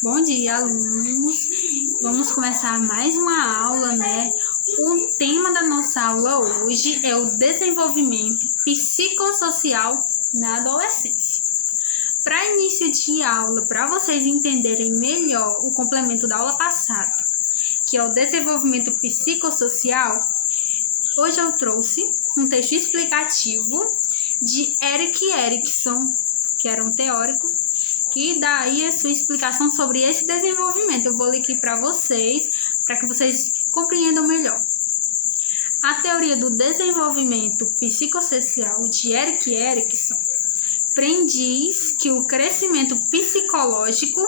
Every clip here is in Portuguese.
Bom dia, alunos. Vamos começar mais uma aula, né? O tema da nossa aula hoje é o desenvolvimento psicossocial na adolescência. Para início de aula, para vocês entenderem melhor o complemento da aula passada, que é o desenvolvimento psicossocial, hoje eu trouxe um texto explicativo de Erik Erikson, que era um teórico, que dá aí a sua explicação sobre esse desenvolvimento. Eu vou ler aqui para vocês que vocês compreendam melhor. A teoria do desenvolvimento psicossocial de Erik Erikson prediz que o crescimento psicológico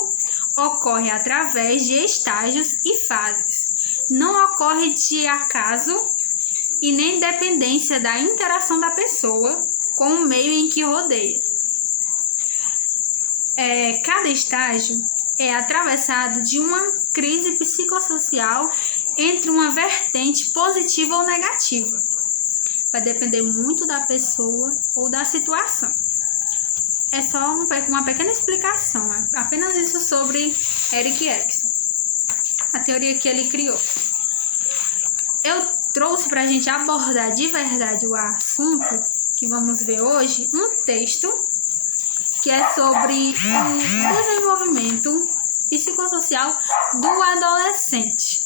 ocorre através de estágios e fases. Não ocorre de acaso e nem dependência da interação da pessoa com o meio em que rodeia. Cada estágio é atravessado de uma crise psicossocial entre uma vertente positiva ou negativa. Vai depender muito da pessoa ou da situação. É só uma pequena explicação, apenas isso sobre Erik Erikson, a teoria que ele criou. Eu trouxe para a gente abordar de verdade o assunto que vamos ver hoje, um texto que é sobre o desenvolvimento psicossocial do adolescente.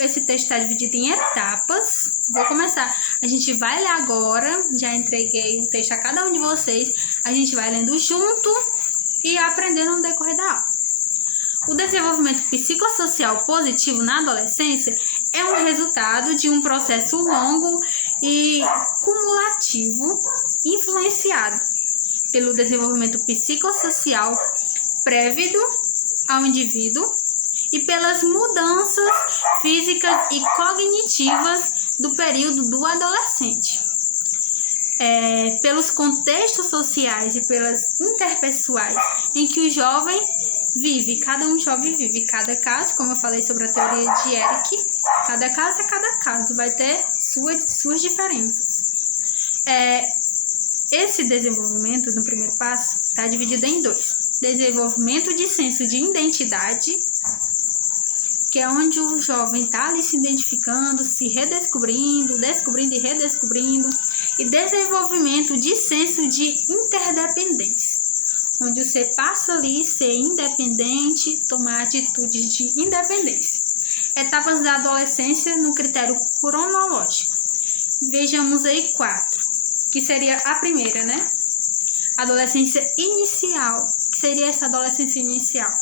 Esse texto está dividido em etapas. Vou começar. A gente vai ler agora, já entreguei o texto a cada um de vocês. A gente vai lendo junto e aprendendo no decorrer da aula. O desenvolvimento psicossocial positivo na adolescência é um resultado de um processo longo e cumulativo, influenciado pelo desenvolvimento psicossocial prévio ao indivíduo e pelas mudanças físicas e cognitivas do período do adolescente. Pelos contextos sociais e pelas interpessoais em que o jovem vive, cada caso, como eu falei sobre a teoria de Erik, cada caso vai ter suas diferenças. Esse desenvolvimento, no primeiro passo, está dividido em dois. Desenvolvimento de senso de identidade, que é onde o jovem está ali se identificando, se redescobrindo, descobrindo e redescobrindo, e desenvolvimento de senso de interdependência, onde você passa ali a ser independente, tomar atitudes de independência. Etapas da adolescência no critério cronológico. Vejamos aí 4, que seria a primeira, né? Adolescência inicial, que seria essa adolescência inicial,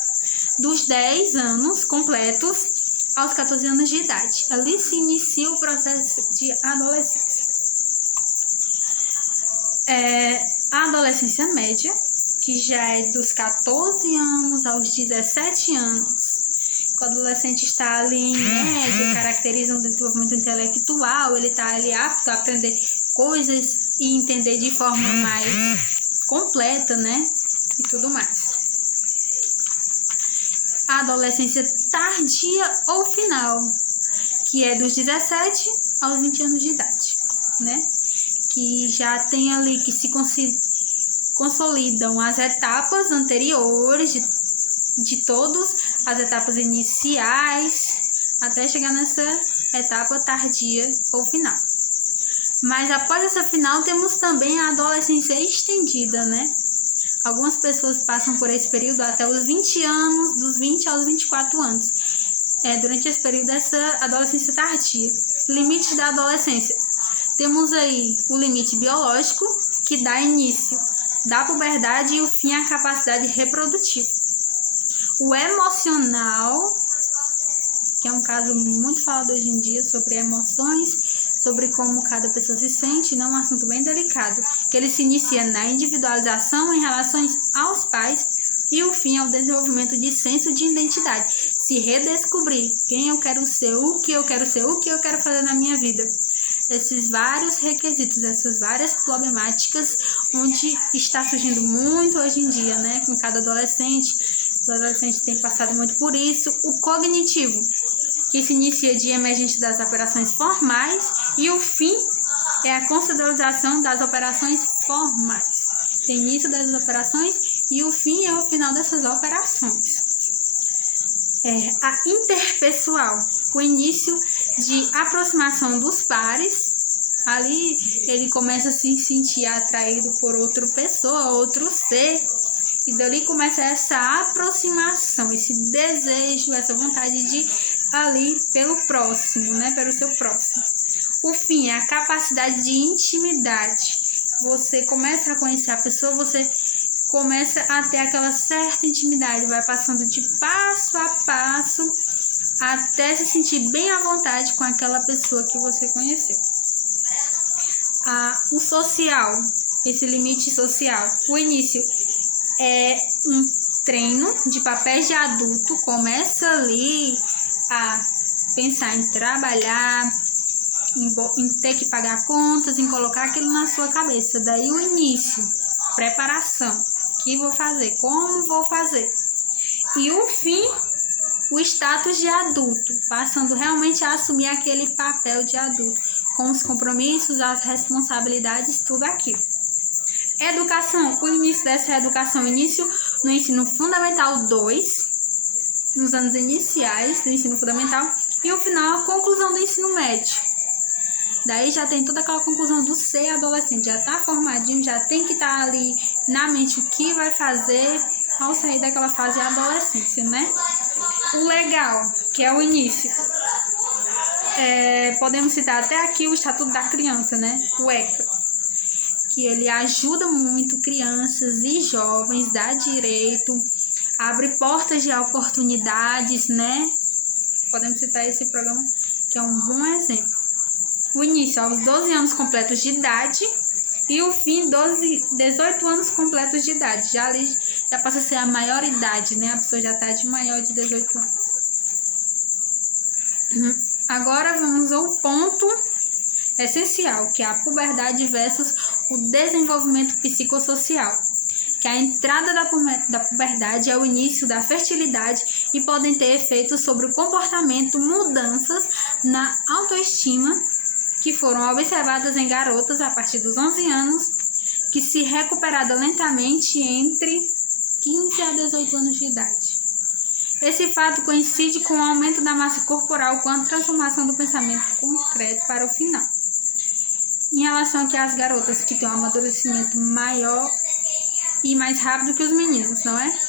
dos 10 anos completos aos 14 anos de idade. Ali se inicia o processo de adolescência. A adolescência média, que já é dos 14 anos aos 17 anos. O adolescente está ali em média, caracteriza um desenvolvimento intelectual, ele está ali apto a aprender coisas e entender de forma mais completa, né? E tudo mais. A adolescência tardia ou final, que é dos 17 aos 20 anos de idade, né? Que já tem ali que se consolidam as etapas anteriores de todas as etapas iniciais até chegar nessa etapa tardia ou final. Mas após essa final temos também a adolescência estendida, né? Algumas pessoas passam por esse período até os 20 anos, dos 20 aos 24 anos. Durante esse período dessa adolescência tardia. Limites da adolescência. Temos aí o limite biológico, que dá início da puberdade e o fim à capacidade reprodutiva. O emocional, que é um caso muito falado hoje em dia sobre emoções, sobre como cada pessoa se sente, não é um assunto bem delicado, que ele se inicia na individualização em relações aos pais e o fim ao desenvolvimento de senso de identidade, se redescobrir quem eu quero ser, o que eu quero ser, o que eu quero fazer na minha vida. Esses vários requisitos, essas várias problemáticas, onde está surgindo muito hoje em dia, né, com cada adolescente. Os adolescentes têm passado muito por isso. O cognitivo, que se inicia de emergência das operações formais, e o fim é a consolidação das operações formais. Tem início das operações E o fim é o final dessas operações. A interpessoal, o início de aproximação dos pares. Ali ele começa a se sentir atraído por outra pessoa, outro ser, e dali começa essa aproximação, esse desejo, essa vontade de ir ali pelo próximo, né, pelo seu próximo. O fim é a capacidade de intimidade. Você começa a conhecer a pessoa, você começa a ter aquela certa intimidade, vai passando de passo a passo até se sentir bem à vontade com aquela pessoa que você conheceu. O social, esse limite social. O início é um treino de papéis de adulto, começa ali a pensar em trabalhar, em ter que pagar contas, em colocar aquilo na sua cabeça. Daí o início, preparação, o que vou fazer, como vou fazer. E o fim, o status de adulto, passando realmente a assumir aquele papel de adulto, com os compromissos, as responsabilidades, tudo aquilo. Educação, o início dessa educação, início no ensino fundamental 2, nos anos iniciais do ensino fundamental, e o final, a conclusão do ensino médio. Daí já tem toda aquela conclusão do ser adolescente, já tá formadinho, já tem que estar ali na mente o que vai fazer ao sair daquela fase de adolescência, né? O legal, que é o início. Podemos citar até aqui o Estatuto da Criança, né? O ECA, que ele ajuda muito crianças e jovens, dá direito, abre portas de oportunidades, né? Podemos citar esse programa, que é um bom exemplo. O início aos 12 anos completos de idade e o fim 18 anos completos de idade. Já passa a ser a maioridade, né? A pessoa já está de maior de 18 anos. Agora vamos ao ponto essencial, que é a puberdade versus o desenvolvimento psicossocial. Que a entrada da puberdade é o início da fertilidade e podem ter efeitos sobre o comportamento, mudanças na autoestima, que foram observadas em garotas a partir dos 11 anos, que se recuperaram lentamente entre 15 a 18 anos de idade. Esse fato coincide com o aumento da massa corporal com a transformação do pensamento concreto para o final. Em relação aqui às garotas que têm um amadurecimento maior e mais rápido que os meninos, não é?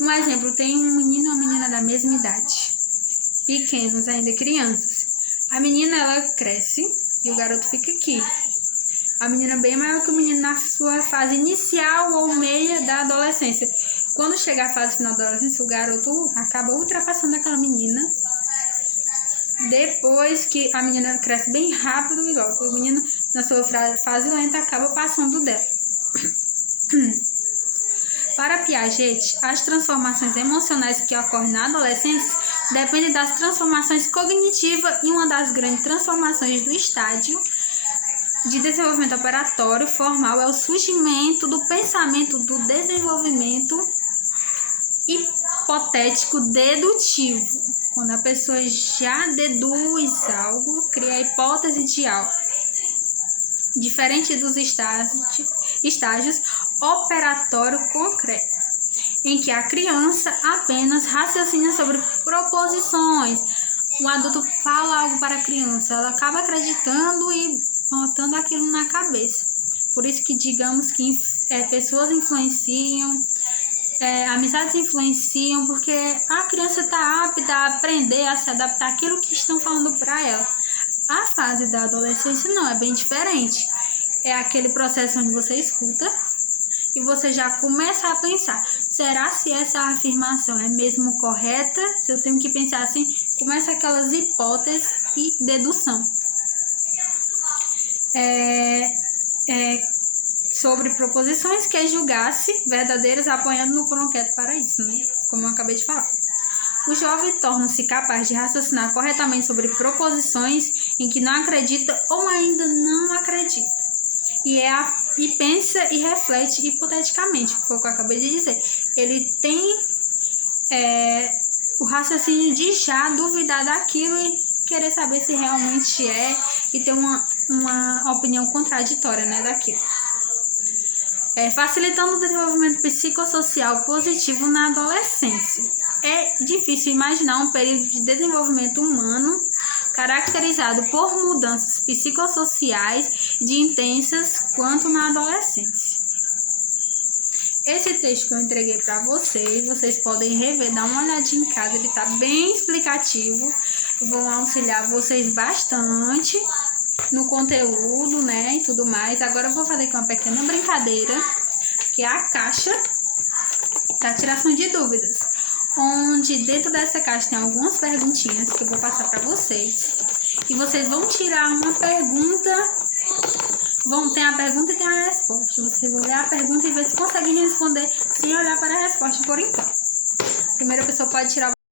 Um exemplo, tem um menino e uma menina da mesma idade, pequenos ainda, crianças. A menina, ela cresce e o garoto fica aqui. A menina bem maior que o menino na sua fase inicial ou meia da adolescência. Quando chega a fase final da adolescência, o garoto acaba ultrapassando aquela menina. Depois que a menina cresce bem rápido e logo o menino, na sua fase lenta, acaba passando dela. Para Piaget, as transformações emocionais que ocorrem na adolescência dependem das transformações cognitivas e uma das grandes transformações do estágio de desenvolvimento operatório formal é o surgimento do pensamento do desenvolvimento hipotético dedutivo, quando a pessoa já deduz algo, cria a hipótese de algo, diferente dos estágios operatório concreto, em que a criança apenas raciocina sobre proposições. O adulto fala algo para a criança, ela acaba acreditando e botando aquilo na cabeça. Por isso que digamos que pessoas influenciam, amizades influenciam, porque a criança está apta a aprender, a se adaptar àquilo que estão falando para ela. A fase da adolescência não, é bem diferente. É aquele processo onde você escuta e você já começa a pensar, será se essa afirmação é mesmo correta? Se eu tenho que pensar assim, começa aquelas hipóteses e dedução. Sobre proposições que julgasse verdadeiras, apoiando no concreto para isso, né? Como eu acabei de falar. O jovem torna-se capaz de raciocinar corretamente sobre proposições em que não acredita ou ainda não acredita. E pensa e reflete hipoteticamente, que foi o que eu acabei de dizer. Ele tem o raciocínio de já duvidar daquilo e querer saber se realmente é e ter uma opinião contraditória, né, daquilo. facilitando o desenvolvimento psicossocial positivo na adolescência. É difícil imaginar um período de desenvolvimento humano caracterizado por mudanças psicossociais de intensas quanto na adolescência. Esse texto que eu entreguei para vocês podem rever, dar uma olhadinha em casa, ele está bem explicativo, vão auxiliar vocês bastante no conteúdo, né, e tudo mais. Agora eu vou fazer aqui uma pequena brincadeira, que é a caixa da tiração de dúvidas, onde dentro dessa caixa tem algumas perguntinhas que eu vou passar para vocês, e vocês vão tirar uma pergunta. Tem a pergunta e tem a resposta. Vocês vão ler a pergunta e ver se conseguem responder sem olhar para a resposta por enquanto. A primeira pessoa pode tirar